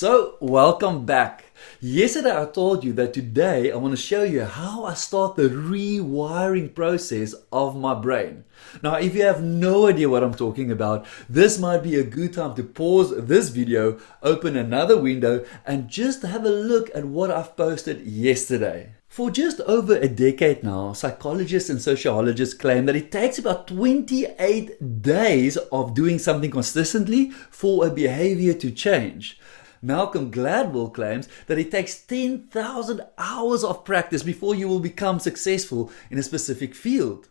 So, welcome back. Yesterday I told you that today I want to show you how I start the rewiring process of my brain. Now, if you have no idea what I'm talking about, this might be a good time to pause this video, open another window, and just have a look at what I've posted yesterday. For just over a decade now, psychologists and sociologists claim that it takes about 28 days of doing something consistently for a behavior to change. Malcolm Gladwell claims that it takes 10,000 hours of practice before you will become successful in a specific field.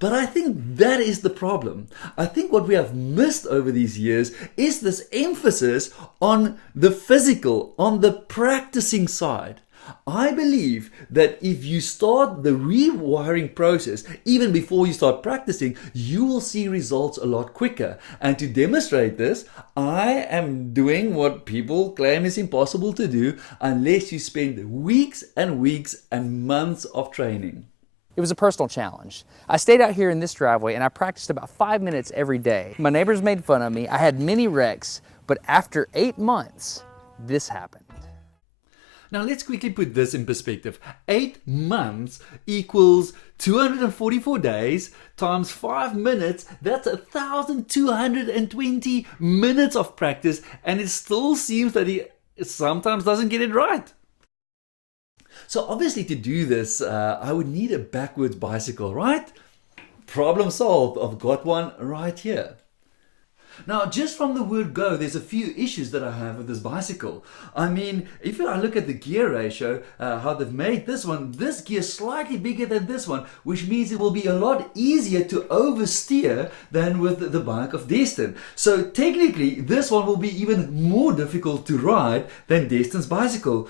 But I think that is the problem. I think what we have missed over these years is this emphasis on the physical, on the practicing side. I believe that if you start the rewiring process even before you start practicing, you will see results a lot quicker. And to demonstrate this, I am doing what people claim is impossible to do unless you spend weeks and weeks and months of training. It was a personal challenge. I stayed out here in this driveway and I practiced about 5 minutes every day. My neighbors made fun of me. I had many wrecks, but after 8 months, this happened. Now let's quickly put this in perspective. 8 months equals 244 days times 5 minutes. That's 1,220 minutes of practice, and it still seems that he sometimes doesn't get it right. So obviously to do this, I would need a backwards bicycle, right? Problem solved. I've got one right here. Now, just from the word go, there's a few issues that I have with this bicycle. I mean, if I look at the gear ratio, how they've made this one, this gear is slightly bigger than this one, which means it will be a lot easier to oversteer than with the bike of Destin. So technically, this one will be even more difficult to ride than Destin's bicycle.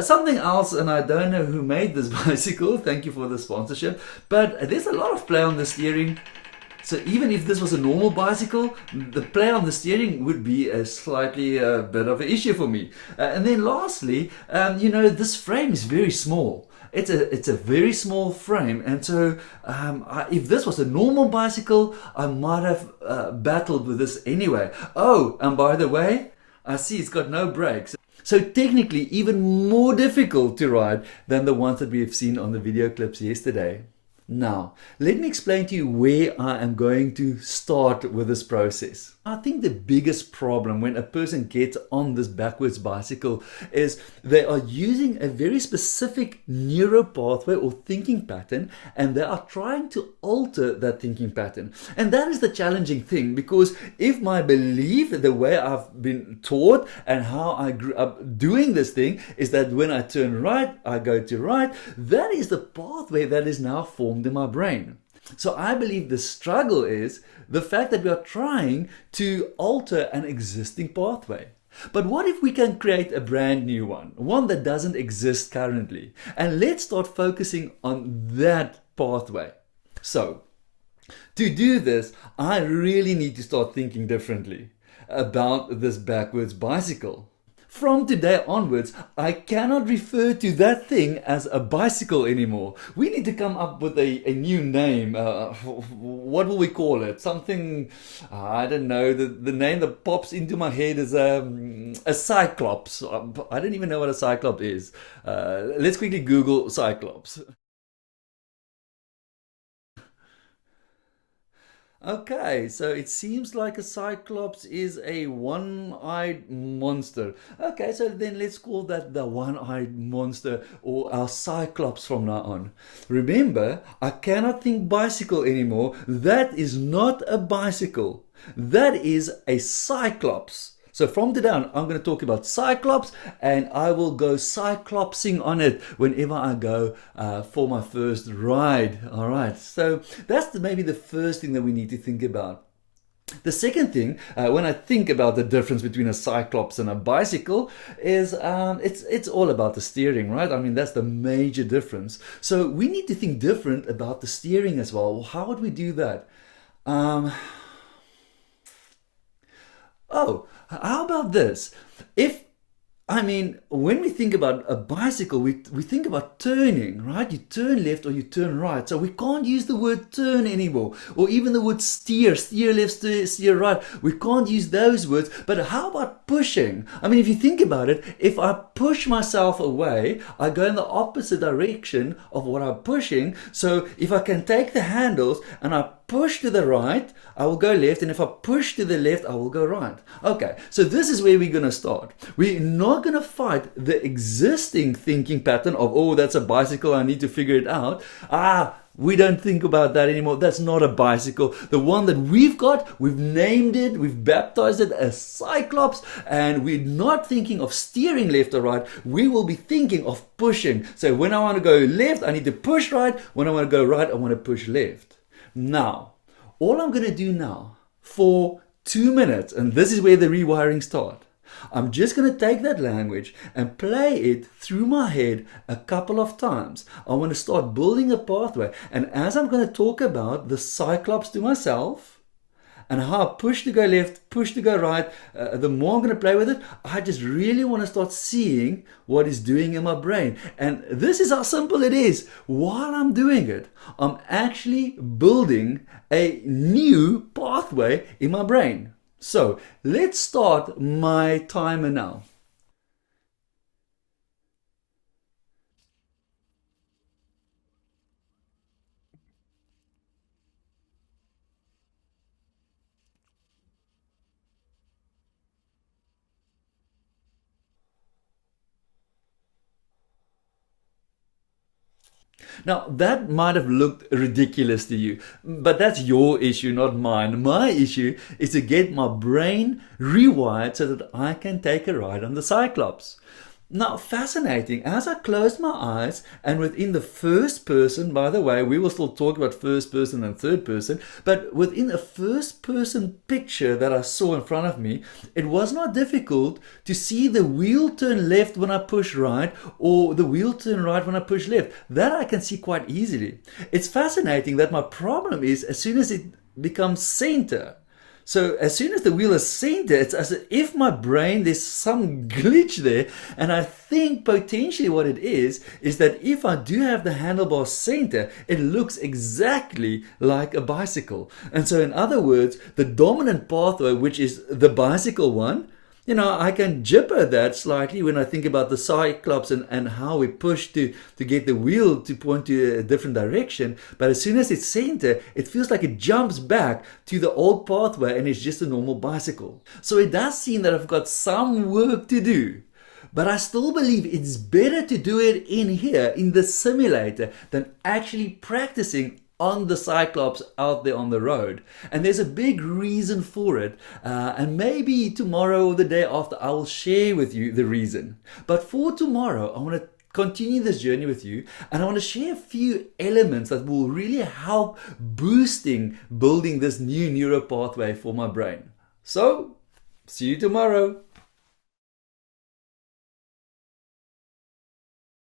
Something else, and I don't know who made this bicycle, thank you for the sponsorship, but there's a lot of play on the steering. So even if this was a normal bicycle, the play on the steering would be a slightly bit of an issue for me. And then lastly, this frame is very small. It's a very small frame, and so if this was a normal bicycle, I might have battled with this anyway. Oh, and by the way, I see it's got no brakes. So technically even more difficult to ride than the ones that we have seen on the video clips yesterday. Now, let me explain to you where I am going to start with this process. I think the biggest problem when a person gets on this backwards bicycle is they are using a very specific neuro pathway or thinking pattern, and they are trying to alter that thinking pattern. And that is the challenging thing, because if my belief, the way I've been taught and how I grew up doing this thing is that when I turn right, I go to right, that is the pathway that is now formed in my brain. So I believe the struggle is the fact that we are trying to alter an existing pathway. But what if we can create a brand new one that doesn't exist currently? And let's start focusing on that pathway. So, to do this, I really need to start thinking differently about this backwards bicycle. From today onwards, I cannot refer to that thing as a bicycle anymore. We need to come up with a new name. What will we call it? Something, I don't know, the name that pops into my head is a Cyclops. I don't even know what a Cyclops is. Let's quickly Google Cyclops. Okay, so it seems like a Cyclops is a one-eyed monster. Okay, so then let's call that the one-eyed monster or our Cyclops from now on. Remember, I cannot think bicycle anymore. That is not a bicycle. That is a Cyclops. So from today on, I'm going to talk about Cyclops, and I will go Cyclopsing on it whenever I go for my first ride. All right, so that's maybe the first thing that we need to think about. The second thing, when I think about the difference between a Cyclops and a bicycle, is it's all about the steering, right? I mean, that's the major difference. So we need to think different about the steering as well. How would we do that? How about this? If I mean, when we think about a bicycle, we think about turning, right? You turn left or you turn right. So we can't use the word turn anymore, or even the word steer left, steer right. We can't use those words. But how about pushing? I mean, if you think about it, if I push myself away, I go in the opposite direction of what I'm pushing. So if I can take the handles and I push to the right, I will go left, and if I push to the left, I will go right. Okay, so this is where we're going to start. We're not going to fight the existing thinking pattern of, oh, that's a bicycle, I need to figure it out. We don't think about that anymore. That's not a bicycle. The one that we've got, we've named it, we've baptized it as Cyclops, and we're not thinking of steering left or right. We will be thinking of pushing. So when I want to go left, I need to push right. When I want to go right, I want to push left. Now, all I'm going to do now for 2 minutes, and this is where the rewiring starts. I'm just going to take that language and play it through my head a couple of times. I want to start building a pathway. And as I'm going to talk about the Cyclops to myself, and how I push to go left, push to go right, the more I'm going to play with it, I just really want to start seeing what it's doing in my brain. And this is how simple it is. While I'm doing it, I'm actually building a new pathway in my brain. So let's start my timer now. Now, that might have looked ridiculous to you, but that's your issue, not mine. My issue is to get my brain rewired so that I can take a ride on the Cyclops. Now, fascinating, as I closed my eyes, and within the first person, by the way, we will still talk about first person and third person, but within a first person picture that I saw in front of me, it was not difficult to see the wheel turn left when I push right, or the wheel turn right when I push left. That I can see quite easily. It's fascinating that my problem is as soon as it becomes center. So as soon as the wheel is centered, it's as if my brain, there's some glitch there. And I think potentially what it is that if I do have the handlebar center, it looks exactly like a bicycle. And so in other words, the dominant pathway, which is the bicycle one, I can jipper that slightly when I think about the Cyclops and how we push to get the wheel to point to a different direction. But as soon as it's center, it feels like it jumps back to the old pathway and it's just a normal bicycle. So it does seem that I've got some work to do. But I still believe it's better to do it in here, in the simulator, than actually practicing on the Cyclops out there on the road. And there's a big reason for it, and maybe tomorrow or the day after I will share with you the reason. But for tomorrow, I want to continue this journey with you, and I want to share a few elements that will really help building this new neural pathway for my brain. So see you tomorrow.